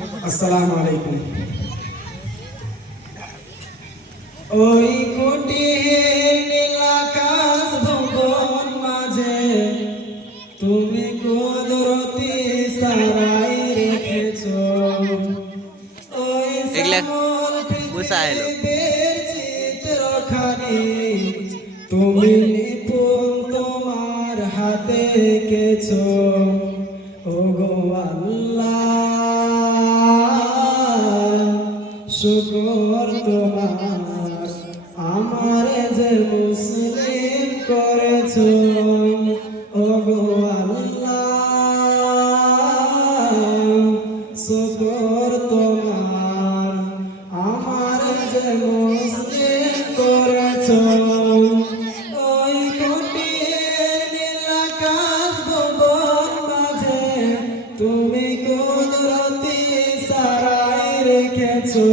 আসসালামু আলাইকুম। ওই কুটির নীলাকাশ ভুবন মাঝে তুমি কুদরতি সারাই রেখেছো। ওই শ্যামল পৃথিবীর চিত্রখানি তুমি নিপুণ তোমার হাতে এঁকেছো। ওগো আল্লাহ, শুকর তোমার আমারে যে মুসলিম করেছো। ওগো আল্লাহ, শুকর তোমার আমারে যে মুসলিম করেছো। ওই কুটির নীলাকাশ ভুবন মাঝে তুমি কুদরতি সারাই রেখেছো।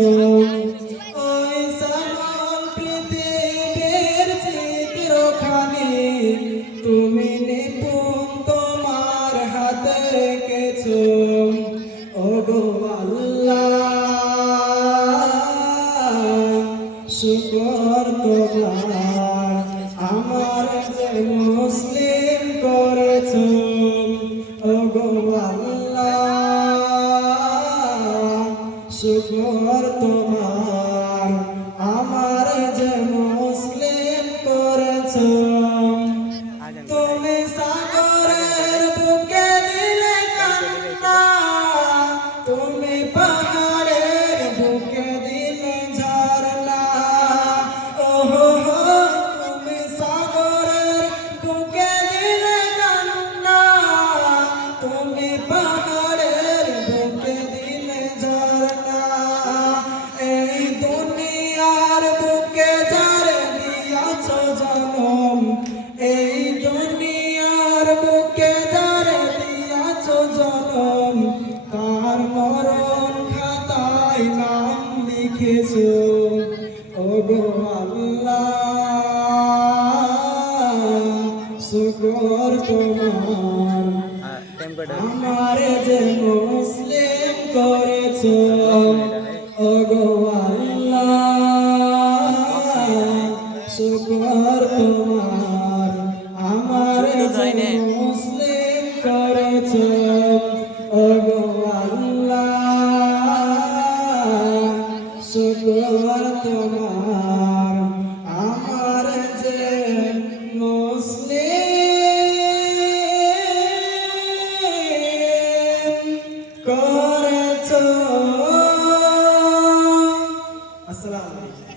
ওই শ্যামল পৃথিবীর চিত্রখানি তুমি নিপুণ তোমার হাতে এঁকেছো। ওগো আল্লাহ, শুকর তোমার আমার যে মুসলিম করেছো। ওগো আল্লাহ, শুকর তোমার আমার যে মুসলিম করেছো। তুমি সাগরের বুকে দিলে কান্না, তুমি পাহাড়ের বুকে দিলে ঝরনা। ওহো হো, তুমি সাগরের বুকে দিলে কান্না, তুমি পাহাড়ের বুকে দিলে ঝরনা। এই দুনিয়ার বুকে যারে দিয়াছো জনম, এই দুনিয়ার বুকে যারে দিয়াছো জনম, তার মরণ খাতায় নাম লিখেছো। ওগো আল্লাহ, শুকর তোমার আমারে যে মুসলিম করেছো। ওগো আল্লাহ, শুকর তোমার আমারে যে মুসলিম করেছো। ওগো আল্লাহ, শুকর তোমার আমারে যে মুসলিম করেছো। আসসালামু আলাইকুম।